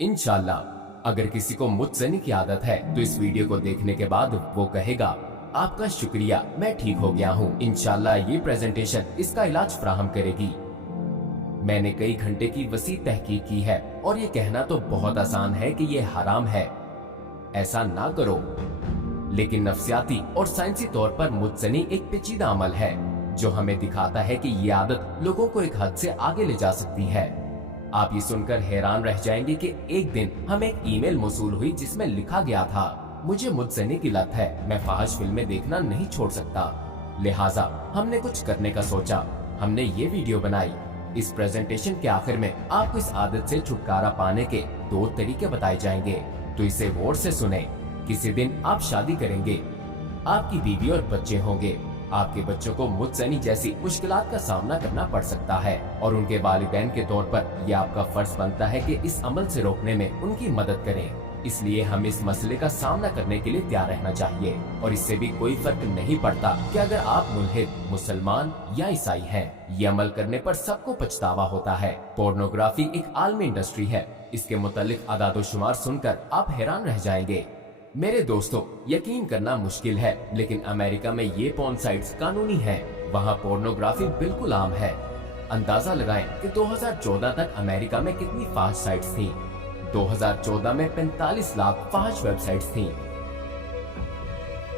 इंशाल्लाह अगर किसी को मुझसनी की आदत है तो इस वीडियो को देखने के बाद वो कहेगा आपका शुक्रिया, मैं ठीक हो गया हूँ। इंशाल्लाह ये प्रेजेंटेशन इसका इलाज फराहम करेगी। मैंने कई घंटे की वसी तहकीक की है और ये कहना तो बहुत आसान है कि ये हराम है, ऐसा ना करो, लेकिन नफ्सियाती और साइंसी तौर पर मुझसनी एक पेचीदा अमल है जो हमें दिखाता है कि ये आदत लोगों को एक हद से आगे ले जा सकती है। आप ये सुनकर हैरान रह जाएंगे कि एक दिन हमें एक ईमेल मौसूल हुई जिसमें लिखा गया था, मुझे मुझसनी की लत है, मैं फाहिश फिल्में देखना नहीं छोड़ सकता, लिहाजा हमने कुछ करने का सोचा, हमने ये वीडियो बनाई। इस प्रेजेंटेशन के आखिर में आपको इस आदत से छुटकारा पाने के 2 तरीके बताए जाएंगे, तो इसे गौर से सुने। किसी दिन आप शादी करेंगे, आपकी बीवी और बच्चे होंगे, आपके बच्चों को मुझसनी जैसी मुश्किलात का सामना करना पड़ सकता है और उनके वालिदैन के तौर पर यह आपका फर्ज बनता है कि इस अमल से रोकने में उनकी मदद करें। इसलिए हम इस मसले का सामना करने के लिए तैयार रहना चाहिए और इससे भी कोई फर्क नहीं पड़ता कि अगर आप मुल्हिद, मुसलमान या ईसाई हैं। ये अमल करने पर सबको पछतावा होता है। पोर्नोग्राफी एक आलमी इंडस्ट्री है, इसके मुतालिक अदाद-ओ-शुमार सुनकर आप हैरान रह जाएंगे। मेरे दोस्तों, यकीन करना मुश्किल है लेकिन अमेरिका में ये पोर्न साइट्स कानूनी हैं। वहाँ पोर्नोग्राफी बिल्कुल आम है। अंदाजा लगाएं कि 2014 तक अमेरिका में कितनी फाहिश साइट्स थीं। 2014 में 45 लाख फाहिश वेबसाइट्स थीं।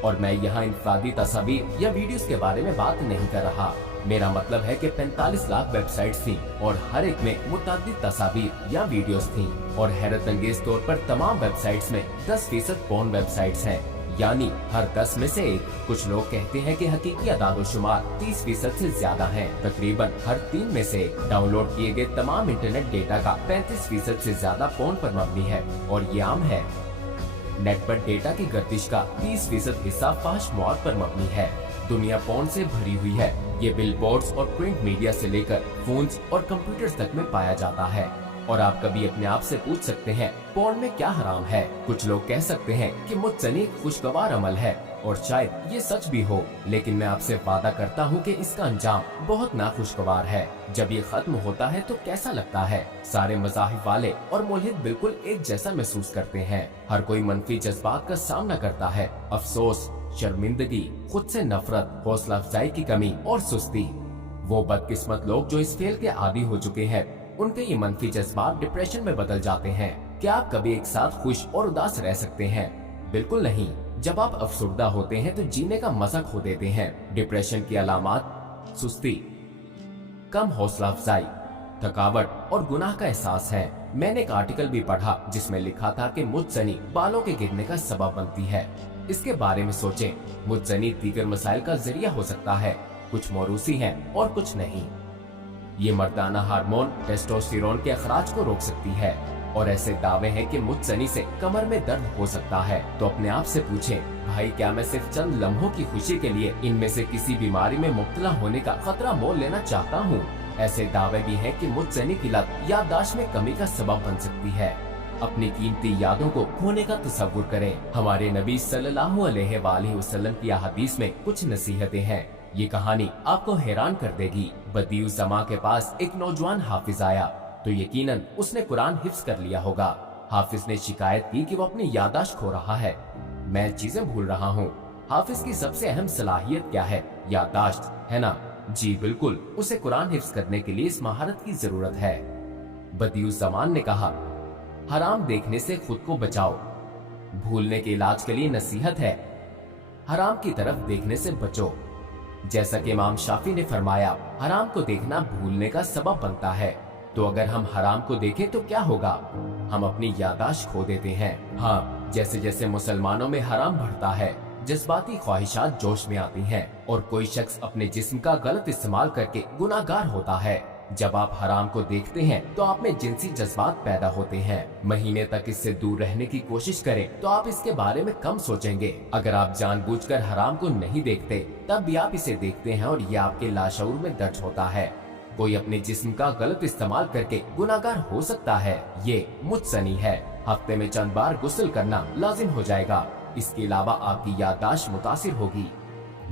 और मैं यहाँ इंफरादी तस्वीर या वीडियोस के बारे में बात नहीं कर रहा। मेरा मतलब है कि 45 लाख वेबसाइट्स थीं और हर एक में मुतअद्दिद तस्वीर या वीडियोस थीं। और हैरत अंगेज तौर पर तमाम वेबसाइट्स में 10% पोर्न वेबसाइट्स हैं, यानी हर 10 में से एक। कुछ लोग कहते हैं कि हकीकी अदाद-ओ-शुमार 30% से ज्यादा हैं। तकरीबन हर 3 में से डाउनलोड किए गए तमाम इंटरनेट डेटा का 35% से ज्यादा पोर्न पर मबनी है और ये आम है। नेट पर डेटा की गर्दिश का 30% हिस्सा फाहिश मौत पर मबनी है। दुनिया पोर्न से भरी हुई है। ये बिलबोर्ड्स और प्रिंट मीडिया से लेकर फोन्स और कंप्यूटर्स तक में पाया जाता है। और आप कभी अपने आप से पूछ सकते हैं, पोर्न में क्या हराम है? कुछ लोग कह सकते हैं कि मुझसनी खुशगवार अमल है और शायद ये सच भी हो, लेकिन मैं आपसे वादा करता हूँ कि इसका अंजाम बहुत नाखुशगवार है। जब ये खत्म होता है तो कैसा लगता है? सारे मज़ाहिब वाले और मुल्हिद बिल्कुल एक जैसा महसूस करते हैं। हर कोई मनफी जज्बात का सामना करता है, अफसोस, शर्मिंदगी, खुद से नफरत, हौसला अफजाई की कमी और सुस्ती। वो बदकिस्मत लोग जो इस फेल के आदी हो चुके हैं, उनके ये मनफी जज्बात डिप्रेशन में बदल जाते हैं। क्या आप कभी एक साथ खुश और उदास रह सकते हैं? बिल्कुल नहीं। जब आप अफसुर्दा होते हैं तो जीने का मजा खो देते हैं। डिप्रेशन की अलामात सुस्ती, कम हौसला अफजाई, थकावट और गुनाह का एहसास है। मैंने एक आर्टिकल भी पढ़ा जिसमें लिखा था कि मुझसनी बालों के गिरने का सबब बनती है। इसके बारे में सोचें। मुझसनी दीगर मसाइल का जरिया हो सकता है, कुछ मौरूसी है और कुछ नहीं। ये मर्दाना हार्मोन टेस्टोस्टेरोन के अखराज को रोक सकती है और ऐसे दावे हैं कि मुझसनी से कमर में दर्द हो सकता है। तो अपने आप से पूछें, भाई क्या मैं सिर्फ चंद लम्हों की खुशी के लिए इनमें से किसी बीमारी में मुब्तला होने का खतरा मोल लेना चाहता हूँ? ऐसे दावे भी हैं कि मुझसनी की लत याददाश्त में कमी का सबब बन सकती है। अपनी कीमती यादों को खोने का तसव्वुर करें। हमारे नबी सल्लल्लाहु अलैहि वसल्लम की हदीस में कुछ नसीहतें हैं। ये कहानी आपको हैरान कर देगी। बदीउस ज़मा के पास एक नौजवान हाफिज आया तो यकीनन उसने कुरान हिफ्ज कर लिया होगा। हाफिज ने शिकायत की कि वो अपनी याददाश्त खो रहा है, मैं चीजें भूल रहा हूँ। हाफिज की सबसे अहम सलाहियत क्या है? याददाश्त, है ना? जी बिल्कुल, उसे कुरान हिफ्ज करने के लिए इस महारत की जरूरत है। बदीउस ज़मान ने कहा, हराम देखने से खुद को बचाओ। भूलने के इलाज के लिए नसीहत है, हराम की तरफ देखने से बचो। जैसा कि इमाम शाफी ने फरमाया, हराम को देखना भूलने का सबब बनता है। तो अगर हम हराम को देखें तो क्या होगा? हम अपनी याददाश्त खो देते हैं। हाँ, जैसे जैसे मुसलमानों में हराम बढ़ता है, जज्बाती ख्वाहिशात जोश में आती हैं और कोई शख्स अपने जिस्म का गलत इस्तेमाल करके गुनाहगार होता है। जब आप हराम को देखते हैं तो आप में जिनसी जज्बात पैदा होते हैं। महीने तक इससे दूर रहने की कोशिश करें तो आप इसके बारे में कम सोचेंगे। अगर आप जानबूझकर हराम को नहीं देखते तब भी आप इसे देखते हैं और ये आपके लाशऊर में दर्ज होता है। कोई अपने जिस्म का गलत इस्तेमाल करके गुनाहगार हो सकता है, ये मुझसनी है। हफ्ते में चंद बार गुस्ल करना लाजिम हो जाएगा। इसके अलावा आपकी याददाश्त मुतासिर होगी।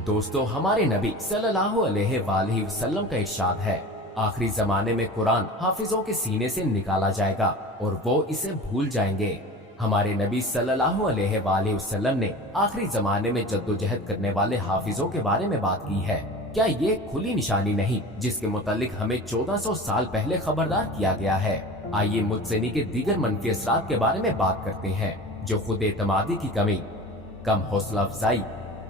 दोस्तों, हमारे नबी सल्लल्लाहु अलैहि वसल्लम का इरशाद है, आखिरी जमाने में कुरान हाफिजों के सीने से निकाला जाएगा और वो इसे भूल जाएंगे। हमारे नबी सल्लल्लाहु अलैहि वसल्लम ने आखिरी जमाने में जद्दोजहद करने वाले हाफिजों के बारे में बात की है। क्या ये खुली निशानी नहीं जिसके मुतालिक हमें 1400 साल पहले खबरदार किया गया है? आइए मुतज़नी के दीगर मनफी असरात के बारे में बात करते हैं, जो खुद एतमादी की कमी, कम हौसला अफजाई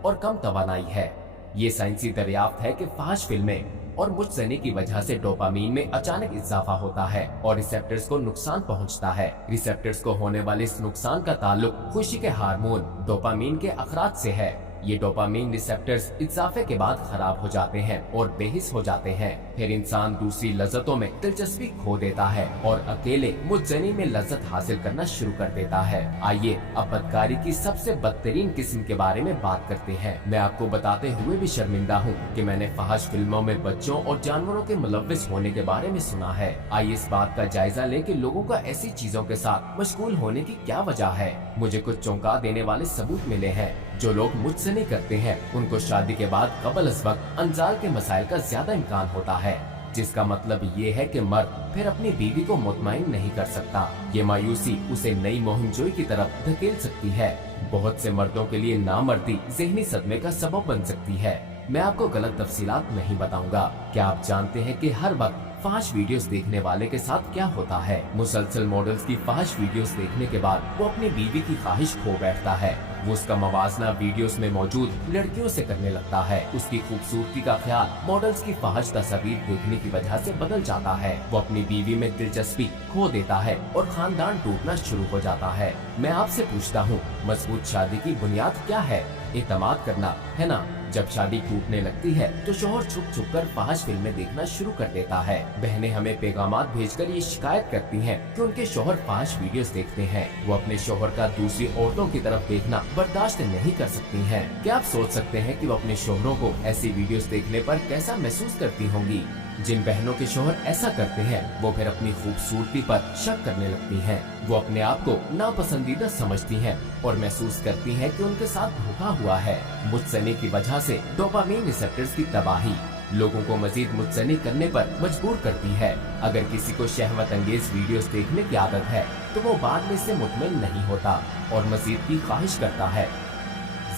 और कम तवानाई है। ये साइंसी दरियाफ्त है कि फाहिश फिल्में और मुतज़नी की वजह से डोपामीन में अचानक इजाफा होता है और रिसेप्टर्स को नुकसान पहुंचता है। रिसेप्टर्स को होने वाले इस नुकसान का ताल्लुक खुशी के हार्मोन डोपामीन के अखराज से है। ये डोपामीन रिसेप्टर्स इजाफे के बाद खराब हो जाते हैं और बेहिस हो जाते हैं। फिर इंसान दूसरी लज्जतों में दिलचस्पी खो देता है और अकेले मुतज़नी में लज्जत हासिल करना शुरू कर देता है। आइए अब बदकारी की सबसे बदतरीन किस्म के बारे में बात करते हैं। मैं आपको बताते हुए भी शर्मिंदा हूँ कि मैंने फाहिश फिल्मों में बच्चों और जानवरों के मुलव्विस होने के बारे में सुना है। आइए इस बात का जायजा लें कि लोगों का ऐसी चीजों के साथ मशगूल होने की क्या वजह है। मुझे कुछ चौंका देने वाले सबूत मिले हैं। जो लोग मुतज़नी करते हैं उनको शादी के बाद कबल अज़ वक्त अंजाल के मसाइल का ज्यादा इम्कान होता है, जिसका मतलब ये है कि मर्द फिर अपनी बीवी को मुतमईन नहीं कर सकता। ये मायूसी उसे नई मुहिमजोई की तरफ धकेल सकती है। बहुत से मर्दों के लिए नामर्दी ज़हनी सदमे का सबब बन सकती है। मैं आपको गलत तफसीलात नहीं बताऊंगा। क्या आप जानते हैं कि हर वक्त फाहिश वीडियोस देखने वाले के साथ क्या होता है? मुसलसल मॉडल्स की फाहिश वीडियोस देखने के बाद वो अपनी बीवी की ख्वाहिश खो बैठता है। वो उसका मवाजना वीडियोस में मौजूद लड़कियों से करने लगता है। उसकी खूबसूरती का ख्याल मॉडल्स की फाहिश तस्वीर देखने की वजह से बदल जाता है। वो अपनी बीवी में दिलचस्पी खो देता है और खानदान टूटना शुरू हो जाता है। मैं आपसे पूछता हूँ, मजबूत शादी की बुनियाद क्या है? एतमाद करना, है ना? जब शादी टूटने लगती है तो शौहर छुप छुप कर फाहिश फिल्में देखना शुरू कर देता है। बहनें हमें पैगामात भेजकर ये शिकायत करती हैं कि उनके शौहर फाहिश वीडियोस देखते हैं। वो अपने शौहर का दूसरी औरतों की तरफ देखना बर्दाश्त नहीं कर सकती हैं। क्या आप सोच सकते हैं कि वो अपने शौहरों को ऐसी वीडियोस देखने पर कैसा महसूस करती होंगी? जिन बहनों के शौहर ऐसा करते हैं वो फिर अपनी खूबसूरती पर शक करने लगती हैं। वो अपने आप को नापसंदीदा समझती हैं और महसूस करती हैं कि उनके साथ धोखा हुआ है। मुतज़नी की वजह से डोपामीन रिसेप्टर्स की तबाही लोगों को मजीद मुतज़नी करने पर मजबूर करती है। अगर किसी को शहवत अंगेज वीडियोस देखने की आदत है तो वो बाद में इससे मुतमिन नहीं होता और मजीद की ख्वाहिश करता है।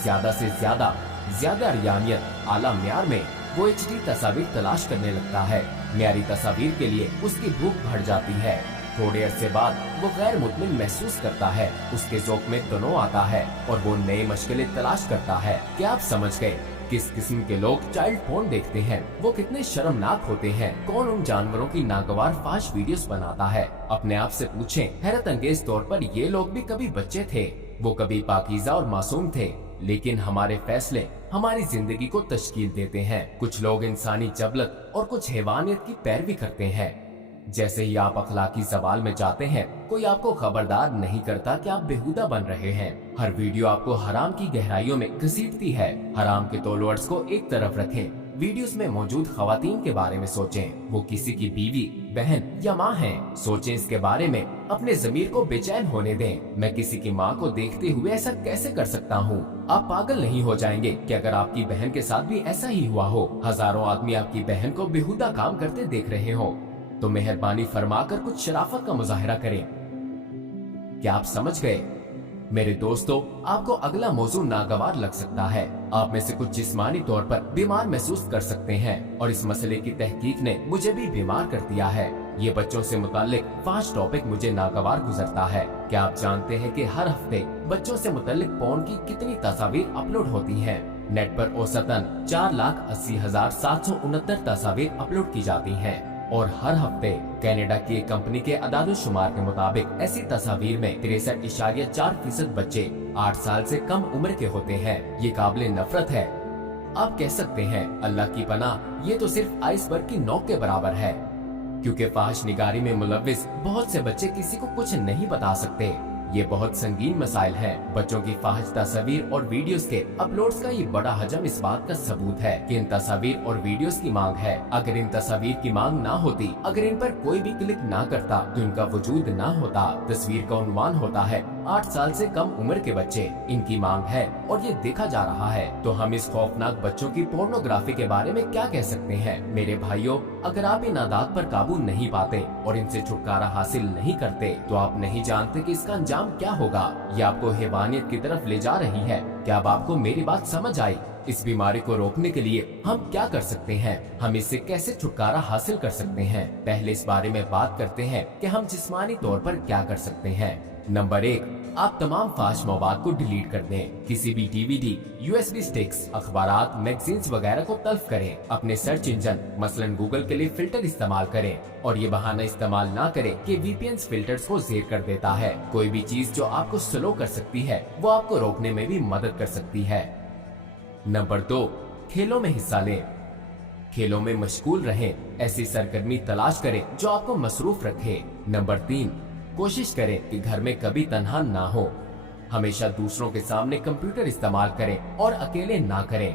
ज्यादा से ज्यादा अरियानियत, आला म्यार में वो HD तस्वीर तलाश करने लगता है। म्यारी तस्वीर के लिए उसकी भूख बढ़ जाती है। थोड़े अरसे बाद वो गैर मुतमिन महसूस करता है। उसके ज़ौक़ में तनो आता है और वो नए मशगले तलाश करता है। क्या आप समझ गए किस किस्म के लोग चाइल्ड पोर्न देखते हैं? वो कितने शर्मनाक होते हैं। कौन उन जानवरों की नागवार फाहिश वीडियोस बनाता है? अपने आप से पूछें। हैरत अंगेज तौर पर ये लोग भी कभी बच्चे थे। वो कभी पाकीज़ा और मासूम थे, लेकिन हमारे फैसले हमारी जिंदगी को तश्कील देते हैं। कुछ लोग इंसानी जबलत और कुछ हैवानियत की पैरवी करते हैं। जैसे ही आप अखलाकी सवाल में जाते हैं, कोई आपको खबरदार नहीं करता कि आप बेहुदा बन रहे हैं। हर वीडियो आपको हराम की गहराइयों में घसीटती है। हराम के टोलवर्ड्स को एक तरफ रखें। वीडियोस में मौजूद खवातीन के बारे में सोचें। वो किसी की बीवी, बहन या माँ हैं। सोचें इसके बारे में। अपने ज़मीर को बेचैन होने दें। मैं किसी की माँ को देखते हुए ऐसा कैसे कर सकता हूँ? आप पागल नहीं हो जाएंगे कि अगर आपकी बहन के साथ भी ऐसा ही हुआ हो? हजारों आदमी आपकी बहन को बेहुदा काम करते देख रहे हो तो मेहरबानी फरमाकर कुछ शराफत का मुजाहिरा करें। क्या आप समझ गए? मेरे दोस्तों, आपको अगला मौजू नागवार लग सकता है। आप में से कुछ जिस्मानी तौर पर बीमार महसूस कर सकते हैं और इस मसले की तहकीक ने मुझे भी बीमार कर दिया है। ये बच्चों से मुताल्लिक 5 टॉपिक मुझे नागवार गुजरता है। क्या आप जानते हैं कि हर हफ्ते बच्चों से मुताल्लिक पोर्न की कितनी तस्वीर अपलोड होती हैं? नेट पर औसतन 4,80,769 तस्वीर अपलोड की जाती हैं और हर हफ्ते कनाडा की एक कंपनी के अदाद-ओ-शुमार के मुताबिक ऐसी तस्वीर में 63.4% बच्चे 8 साल से कम उम्र के होते हैं। ये काबिल नफरत है। आप कह सकते हैं अल्लाह की पनाह, ये तो सिर्फ आइसबर्ग की नोक के बराबर है, क्योंकि फाहिश निगारी में मुलव्विस बहुत से बच्चे किसी को कुछ नहीं बता सकते। ये बहुत संगीन मसाइल हैं। बच्चों की फाहिश तस्वीर और वीडियोस के अपलोड्स का ये बड़ा हजम इस बात का सबूत है कि इन तस्वीर और वीडियोस की मांग है। अगर इन तस्वीर की मांग ना होती, अगर इन पर कोई भी क्लिक ना करता तो इनका वजूद ना होता। तस्वीर का उन्वान होता है 8 साल से कम उम्र के बच्चे, इनकी मांग है और ये देखा जा रहा है। तो हम इस खौफनाक बच्चों की पोर्नोग्राफी के बारे में क्या कह सकते हैं? मेरे भाइयों, अगर आप इन आदात पर काबू नहीं पाते और इनसे छुटकारा हासिल नहीं करते तो आप नहीं जानते कि इसका अंजाम क्या होगा। ये आपको हैवानियत की तरफ ले जा रही है। क्या अब आपको मेरी बात समझ आई? इस बीमारी को रोकने के लिए हम क्या कर सकते हैं? हम इससे कैसे छुटकारा हासिल कर सकते हैं? पहले इस बारे में बात करते हैं कि हम जिस्मानी तौर पर क्या कर सकते हैं। नंबर 1, आप तमाम फाश मवाद को डिलीट कर दें। किसी भी DVD, USB स्टिक्स, अखबारात, मैगजीन्स वगैरह को तल्फ करें। अपने सर्च इंजन मसलन गूगल के लिए फिल्टर इस्तेमाल करें और ये बहाना इस्तेमाल ना करें कि VPN फिल्टर्स को ज़ेर कर देता है। कोई भी चीज जो आपको स्लो कर सकती है वो आपको रोकने में भी मदद कर सकती है। नंबर 2, खेलों में हिस्सा लें। खेलों में मशगूल रहें। ऐसी सरगर्मी तलाश करें जो आपको मसरूफ रखे। नंबर 3, कोशिश करें कि घर में कभी तन्हा ना हो। हमेशा दूसरों के सामने कंप्यूटर इस्तेमाल करें और अकेले ना करें।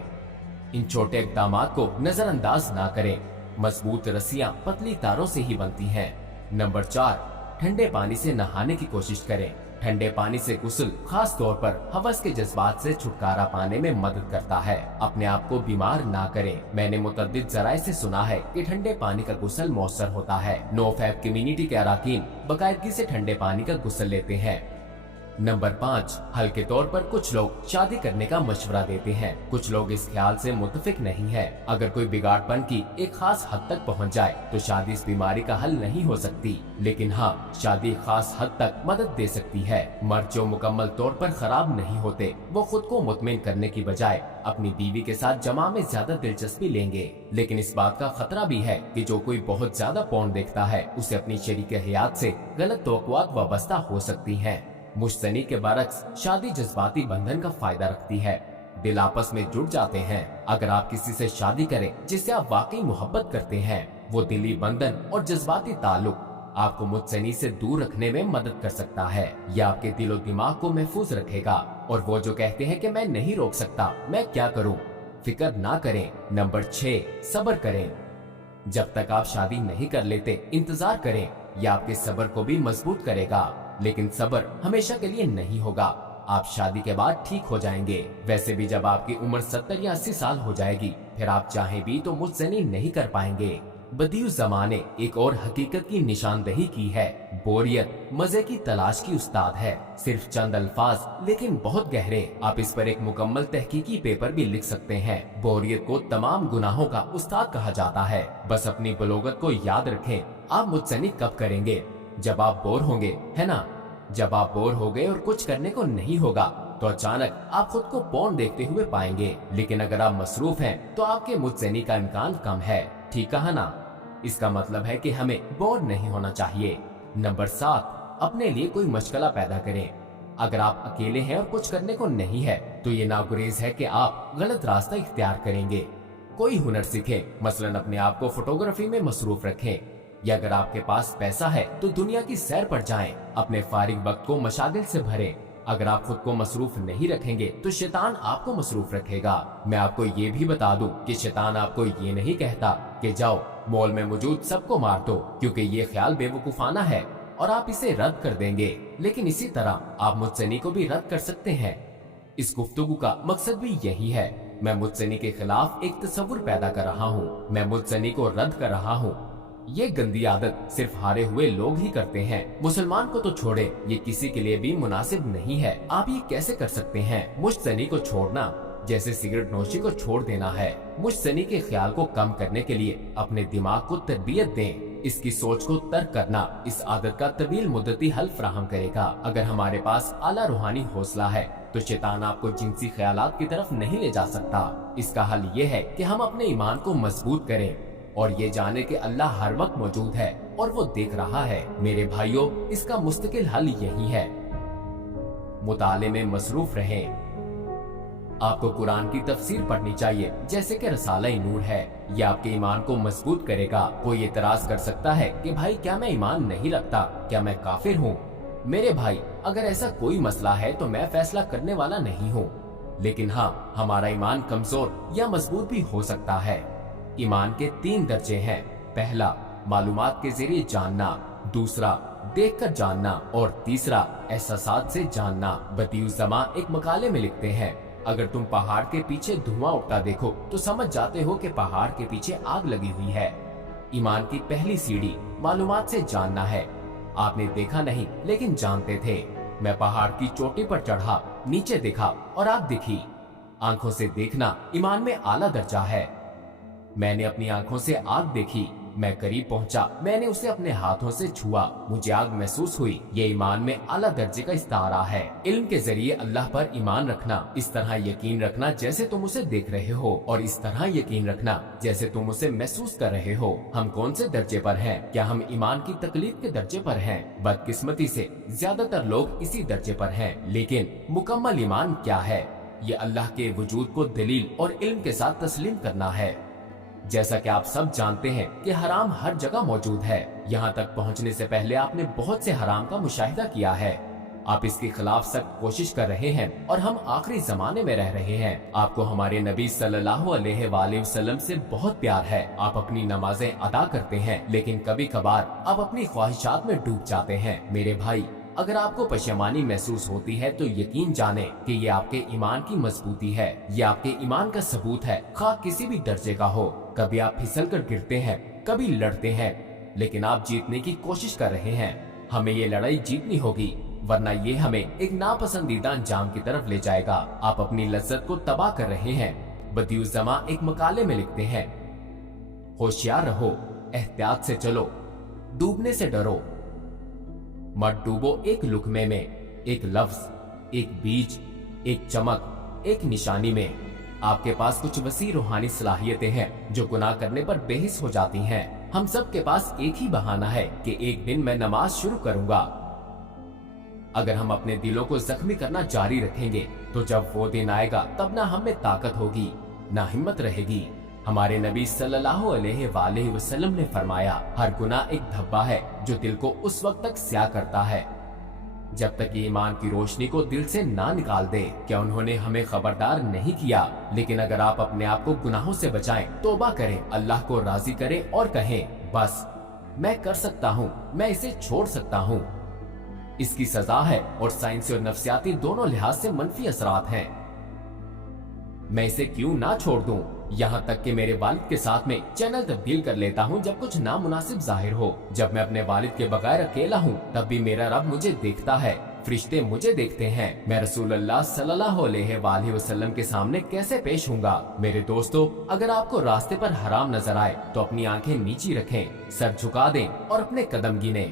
इन छोटे इक़दामात को नजरअंदाज ना करें। मजबूत रस्सियां पतली तारों से ही बनती हैं। नंबर 4, ठंडे पानी से नहाने की कोशिश करें। ठंडे पानी से गुस्ल खास तौर पर हवस के जज्बात से छुटकारा पाने में मदद करता है। अपने आप को बीमार ना करें। मैंने मुतअद्दिद ज़राए से सुना है कि ठंडे पानी का गुस्ल मौसर होता है। नोफैब कम्युनिटी के अराकीन बाकायदगी से ठंडे पानी का गुस्ल लेते हैं। नंबर 5, हल्के तौर पर कुछ लोग शादी करने का मशवरा देते हैं। कुछ लोग इस ख्याल से मुत्तफिक नहीं है। अगर कोई बिगाड़पन की एक खास हद तक पहुंच जाए तो शादी इस बीमारी का हल नहीं हो सकती, लेकिन हाँ, शादी खास हद तक मदद दे सकती है। मर्द जो मुकम्मल तौर पर खराब नहीं होते, वो खुद को मुतमिन करने की बजाय अपनी बीवी के साथ जमा में ज्यादा दिलचस्पी लेंगे। लेकिन इस बात का खतरा भी है कि जो कोई बहुत ज्यादा पोर्न देखता है उसे अपनी शरीके हयात से गलत तवक्कुआत वाबस्ता हो सकती है। मुश्तनी के बरक्स शादी जज्बाती बंधन का फायदा रखती है। दिल आपस में जुड़ जाते हैं। अगर आप किसी से शादी करें जिससे आप वाकई मोहब्बत करते हैं, वो दिली बंधन और जज्बाती ताल्लुक आपको मुश्तनी से दूर रखने में मदद कर सकता है। यह आपके दिलो दिमाग को महफूज रखेगा। और वो जो कहते हैं कि मैं नहीं रोक सकता, मैं क्या करूं, फिक्र ना करें। नंबर 6, सब्र करें। जब तक आप शादी नहीं कर लेते इंतजार करें। यह आपके सब्र को भी मजबूत करेगा। लेकिन सब्र हमेशा के लिए नहीं होगा। आप शादी के बाद ठीक हो जाएंगे। वैसे भी जब आपकी उम्र 70 या 80 साल हो जाएगी, फिर आप चाहे भी तो मुतज़नी नहीं कर पाएंगे। बदीउ ज़माने एक और हकीकत की निशानदही की है। बोरियत मजे की तलाश की उस्ताद है। सिर्फ चंद अल्फाज लेकिन बहुत गहरे। आप इस पर एक मुकम्मल तहकीकी पेपर भी लिख सकते हैं। बोरियत को तमाम गुनाहों का उस्ताद कहा जाता है। बस अपनी बलोगत को याद रखें। आप मुतज़नी कब करेंगे? जब आप बोर होंगे, है ना? जब आप बोर हो गए और कुछ करने को नहीं होगा तो अचानक आप खुद को पोर्न देखते हुए पाएंगे। लेकिन अगर आप मसरूफ हैं तो आपके मुतज़नी का इम्कान कम है। ठीक कहा ना? इसका मतलब है कि हमें बोर नहीं होना चाहिए। नंबर 7, अपने लिए कोई मशगला पैदा करें। अगर आप अकेले हैं और कुछ करने को नहीं है तो ये नागुरेज है कि आप गलत रास्ता इख्तियार करेंगे। कोई हुनर सीखें। मसलन अपने आप को फोटोग्राफी में मसरूफ रखें। या अगर आपके पास पैसा है तो दुनिया की सैर पर जाएं। अपने फारिग वक्त को मशागिल से भरें। अगर आप खुद को मसरूफ नहीं रखेंगे तो शैतान आपको मसरूफ रखेगा। मैं आपको ये भी बता दूं कि शैतान आपको ये नहीं कहता कि जाओ मॉल में मौजूद सबको मार दो, क्योंकि ये ख्याल बेवकूफाना है और आप इसे रद्द कर देंगे। लेकिन इसी तरह आप मुतज़नी को भी रद्द कर सकते हैं। इस गुफ्तगू का मकसद भी यही है। मैं मुतज़नी के खिलाफ एक तस्वुर पैदा कर रहा हूँ। मैं मुतज़नी को रद्द कर रहा हूँ। ये गंदी आदत सिर्फ हारे हुए लोग ही करते हैं। मुसलमान को तो छोड़े, ये किसी के लिए भी मुनासिब नहीं है। आप ये कैसे कर सकते हैं? मुश्तनी को छोड़ना जैसे सिगरेट नोशी को छोड़ देना है। मुश्तनी के ख्याल को कम करने के लिए अपने दिमाग को तरबियत दें। इसकी सोच को तर्क करना इस आदत का तवील मुद्दती हल फ्राहम करेगा। अगर हमारे पास आला रूहानी हौसला है तो शैतान आपको जिनसी ख्यालात की तरफ नहीं ले जा सकता। इसका हल ये है कि हम अपने ईमान को मजबूत करें और ये जाने कि अल्लाह हर वक्त मौजूद है और वो देख रहा है। मेरे भाइयों, इसका मुस्तकिल हल यही है। मुताले में मसरूफ रहें। आपको कुरान की तफसीर पढ़नी चाहिए, जैसे कि रसाला नूर है। ये आपके ईमान को मजबूत करेगा। कोई एतराज कर सकता है कि भाई क्या मैं ईमान नहीं रखता, क्या मैं काफिर हूँ? मेरे भाई, अगर ऐसा कोई मसला है तो मैं फैसला करने वाला नहीं हूँ। लेकिन हाँ, हमारा ईमान कमजोर या मजबूत भी हो सकता है। ईमान के 3 दर्जे हैं। पहला, मालूमात के जरिए जानना। दूसरा, देखकर जानना और तीसरा एहसासात से जानना। बदियुज़्ज़मा एक मकाले में लिखते हैं, अगर तुम पहाड़ के पीछे धुआं उठता देखो तो समझ जाते हो कि पहाड़ के पीछे आग लगी हुई है। ईमान की पहली सीढ़ी मालूमात से जानना है। आपने देखा नहीं लेकिन जानते थे। मैं पहाड़ की चोटी पर चढ़ा, नीचे देखा और आग दिखी। आंखों से देखना ईमान में आला दर्जा है। मैंने अपनी आंखों से आग देखी, मैं करीब पहुंचा, मैंने उसे अपने हाथों से छुआ, मुझे आग महसूस हुई। ये ईमान में आला दर्जे का इस्तारा है। इल्म के जरिए अल्लाह पर ईमान रखना, इस तरह यकीन रखना जैसे तुम उसे देख रहे हो और इस तरह यकीन रखना जैसे तुम उसे महसूस कर रहे हो। हम कौन से दर्जे पर हैं? क्या हम ईमान की तकलीफ के दर्जे पर हैं? बदकिस्मती से ज्यादातर लोग इसी दर्जे पर हैं। लेकिन मुकम्मल ईमान क्या है? ये अल्लाह के वजूद को दलील और इल्म के साथ तस्लीम करना है। जैसा कि आप सब जानते हैं कि हराम हर जगह मौजूद है। यहाँ तक पहुँचने से पहले आपने बहुत से हराम का मुशाहिदा किया है। आप इसके खिलाफ सख्त कोशिश कर रहे हैं और हम आखिरी जमाने में रह रहे हैं। आपको हमारे नबी सल्लल्लाहु अलैहि वसल्लम से बहुत प्यार है। आप अपनी नमाजें अदा करते हैं, लेकिन कभी कभार आप अपनी ख्वाहिशात में डूब जाते हैं। मेरे भाई, अगर आपको पशेमानी महसूस होती है तो यकीन जाने कि ये आपके ईमान की मजबूती है। ये आपके ईमान का सबूत है, खा किसी भी दर्जे का हो। कभी आप फिसल कर गिरते हैं, कभी लड़ते हैं, लेकिन आप जीतने की कोशिश कर रहे हैं। हमें ये लड़ाई जीतनी होगी, वरना ये हमें एक नापसंदीदा अंजाम की तरफ ले जाएगा। आप अपनी लज्जत को तबाह कर रहे हैं। बदियुज़्ज़मा एक मकाले में लिखते हैं, होशियार रहो, एहतियात से चलो, डूबने से डरो। मत डूबो एक लुकमे में, एक लफ्ज, एक बीज, एक चमक, एक निशानी में। आपके पास कुछ वसी रूहानी सलाहियतें हैं जो गुनाह करने पर बेहिस हो जाती हैं। हम सब के पास एक ही बहाना है कि एक दिन मैं नमाज शुरू करूंगा। अगर हम अपने दिलों को जख्मी करना जारी रखेंगे तो जब वो दिन आएगा तब ना हम में ताकत होगी, ना हिम्मत रहेगी। हमारे नबी सल्लल्लाहु अलैहि वसल्लम ने फरमाया, हर गुनाह एक धब्बा है जो दिल को उस वक्त तक स्याह करता है जब तक ईमान की रोशनी को दिल से ना निकाल दे। क्या उन्होंने हमें खबरदार नहीं किया? लेकिन अगर आप अपने आप को गुनाहों से बचाएं, तौबा करें, अल्लाह को राजी करें और कहें, बस मैं कर सकता हूँ, मैं इसे छोड़ सकता हूँ। इसकी सजा है और साइंसी और नफ्सियाती दोनों लिहाज से मनफी असरात हैं। मैं इसे क्यों ना छोड़ दूं? यहाँ तक कि मेरे वालिद के साथ में चैनल तब्दील कर लेता हूँ जब कुछ नामुनासिब जाहिर हो। जब मैं अपने वालिद के बगैर अकेला हूँ तब भी मेरा रब मुझे देखता है, फरिश्ते मुझे देखते हैं। मैं रसूलुल्लाह सल्लल्लाहु अलैहि वसल्लम के सामने कैसे पेश होऊंगा? मेरे दोस्तों, अगर आपको रास्ते पर हराम नजर आए तो अपनी आंखें नीची रखें, सर झुका दें और अपने कदम गिने।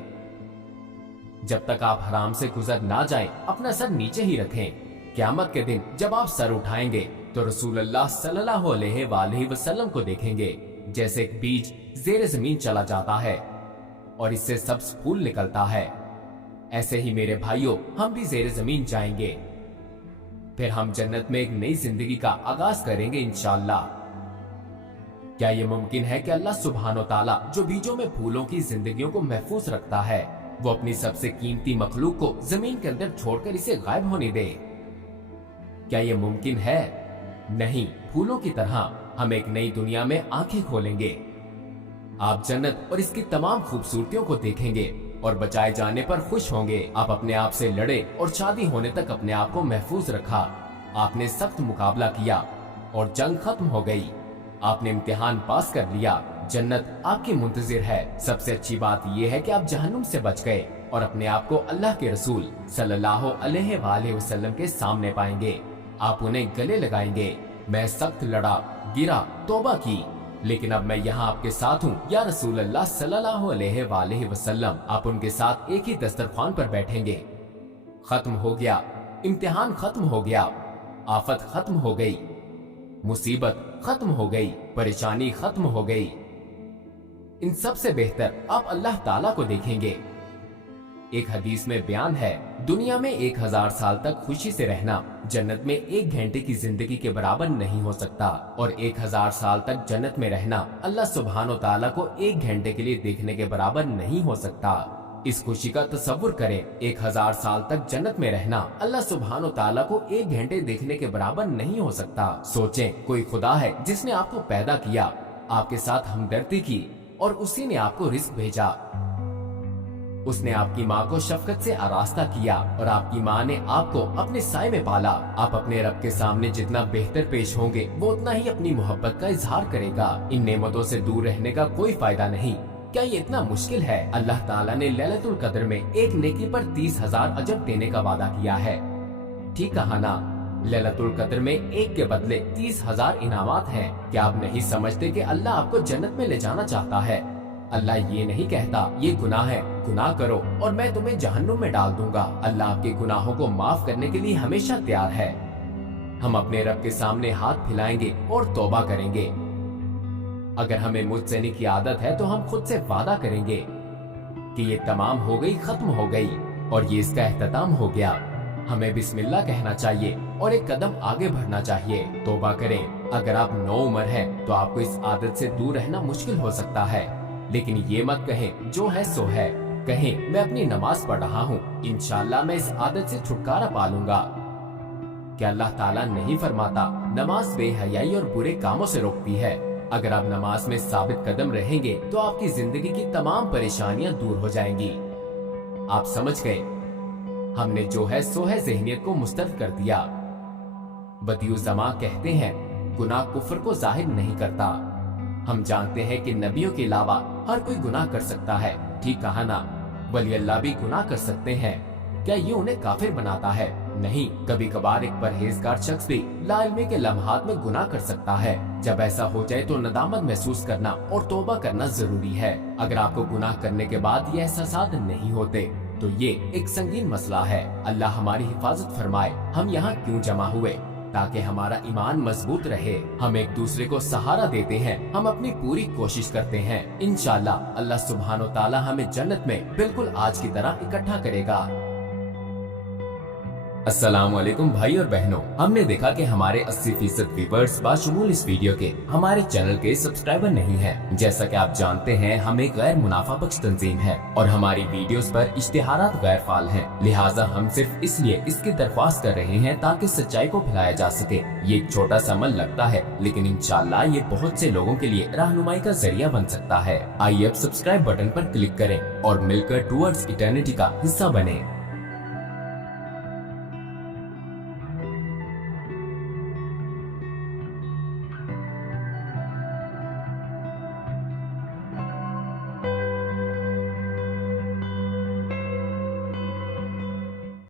जब तक आप हराम से गुजर ना जाएं, अपना सर नीचे ही रखें। क़यामत के दिन जब आप सर उठाएंगे तो रसूलुल्लाह सल्लल्लाहु अलैहि वसल्लम को देखेंगे जैसे एक बीज ज़ेरे ज़मीन चला जाता है और इससे सब्ज फूल निकलता है। ऐसे ही मेरे भाइयों, हम भी ज़ेरे ज़मीन जाएंगे, फिर हम जन्नत में एक नई जिंदगी का आगाज करेंगे इंशाअल्लाह। क्या ये मुमकिन है कि अल्लाह सुब्हानो ताला जो बीजों में फूलों की जिंदगियों को महफूज रखता है, वो अपनी सबसे कीमती मखलूक को जमीन के अंदर छोड़कर इसे गायब होने दे? क्या ये मुमकिन है? नहीं। फूलों की तरह हम एक नई दुनिया में आंखें खोलेंगे। आप जन्नत और इसकी तमाम खूबसूरतियों को देखेंगे और बचाए जाने पर खुश होंगे। आप अपने आप से लड़े और शादी होने तक अपने आप को महफूज रखा। आपने सख्त मुकाबला किया और जंग खत्म हो गई। आपने इम्तिहान पास कर लिया, जन्नत आपकी मुंतजिर है। सबसे अच्छी बात यह है कि आप जहन्नुम से बच गए और अपने आप को अल्लाह के रसूल सल्लल्लाहु अलैहि वसल्लम के सामने पाएंगे। आप उन्हें गले लगाएंगे। मैं सख्त लड़ा, गिरा, तौबा की, लेकिन अब मैं यहाँ आपके साथ हूँ या रसूल अल्लाह सल्लल्लाहु अलैहि वसल्लम। आप उनके साथ एक ही दस्तरखान पर बैठेंगे। खत्म हो गया, इम्तिहान खत्म हो गया, आफत खत्म हो गई, मुसीबत खत्म हो गई, परेशानी खत्म हो गई। इन सब से बेहतर आप अल्लाह ताला को देखेंगे। एक हदीस में बयान है, दुनिया में 1000 साल तक खुशी से रहना जन्नत में 1 घंटे की जिंदगी के बराबर नहीं हो सकता, और 1000 साल तक जन्नत में रहना अल्लाह सुब्हानो ताला को 1 घंटे के लिए देखने के बराबर नहीं हो सकता। इस खुशी का तसव्वुर करें, 1000 साल तक जन्नत में रहना अल्लाह सुब्हानो ताला को 1 घंटे देखने के बराबर नहीं हो सकता। सोचें, कोई खुदा है जिसने आपको पैदा किया, आपके साथ हमदर्दी की और उसी ने आपको रिस्क भेजा। उसने आपकी माँ को शफकत से आरास्ता किया और आपकी माँ ने आपको अपने साए में पाला। आप अपने रब के सामने जितना बेहतर पेश होंगे वो उतना ही अपनी मोहब्बत का इजहार करेगा। इन नेमतों से दूर रहने का कोई फायदा नहीं। क्या ये इतना मुश्किल है? अल्लाह ताला ने लैलतुल कद्र में एक नेकी पर 30,000 अजर देने का वादा किया है। ठीक कहा ना? लैलतुल कद्र में एक के बदले 30,000 इनामात हैं। क्या आप नहीं समझते कि अल्लाह आपको जन्नत में ले जाना चाहता है? अल्लाह ये नहीं कहता ये गुनाह है, गुनाह करो और मैं तुम्हें जहन्नुम में डाल दूंगा। अल्लाह आपके गुनाहों को माफ करने के लिए हमेशा तैयार है। हम अपने रब के सामने हाथ फैलाएंगे और तौबा करेंगे। अगर हमें मुजज़नी की आदत है तो हम खुद से वादा करेंगे कि ये तमाम हो गई, खत्म हो गई और ये इसका एहतताम हो गया। हमें बिस्मिल्लाह कहना चाहिए और एक कदम आगे बढ़ना चाहिए। तौबा करें। अगर आप नौउम्र हैं तो आपको इस आदत से दूर रहना मुश्किल हो सकता है, लेकिन ये मत कहें जो है सो है। कहें मैं अपनी नमाज पढ़ रहा हूँ, इंशाअल्लाह मैं इस आदत से छुटकारा पा लूंगा। क्या अल्लाह ताला नहीं फरमाता नमाज बेहयाई और बुरे कामों से रोकती है? अगर आप नमाज में साबित कदम रहेंगे तो आपकी जिंदगी की तमाम परेशानियां दूर हो जाएंगी। आप समझ गए? हमने जो है सो है ज़हनियत को मुस्तरद कर दिया। बदियुज़्ज़मा कहते हैं गुनाह कुफ्र को जाहिर नहीं करता। हम जानते हैं कि नबियों के अलावा हर कोई गुनाह कर सकता है। ठीक कहा ना? वली अल्लाह भी गुनाह कर सकते हैं। क्या ये उन्हें काफिर बनाता है? नहीं। कभी कभार एक परहेजगार शख्स भी लाइल्मी के लम्हात में गुनाह कर सकता है। जब ऐसा हो जाए तो नदामत महसूस करना और तौबा करना जरूरी है। अगर आपको गुनाह करने के बाद ये एहसास नहीं होते तो ये एक संगीन मसला है। अल्लाह हमारी हिफाजत फरमाए। हम यहाँ क्यों जमा हुए? ताकि हमारा ईमान मजबूत रहे। हम एक दूसरे को सहारा देते हैं। हम अपनी पूरी कोशिश करते हैं। इंशाअल्लाह अल्लाह सुब्हानो ताला हमें जन्नत में बिल्कुल आज की तरह इकट्ठा करेगा। अस्सलामुअलैकुम भाई और बहनों, हमने देखा कि हमारे 80% व्यूअर्स बाशमूल इस वीडियो के हमारे चैनल के सब्सक्राइबर नहीं हैं। जैसा कि आप जानते हैं हम एक गैर मुनाफा बख्श तंजीम है और हमारी वीडियोस पर इश्तिहारात गैर फाल हैं। लिहाजा हम सिर्फ इसलिए इसकी दरख्वास्त कर रहे हैं ताकि सच्चाई को फैलाया जा सके। ये एक छोटा सा अमल लगता है, लेकिन इंशाअल्लाह ये बहुत से लोगों के लिए रहनुमाई का जरिया बन सकता है। आइए अब सब्सक्राइब बटन पर क्लिक करें और मिलकर टुवर्ड्स इटर्निटी का हिस्सा बने।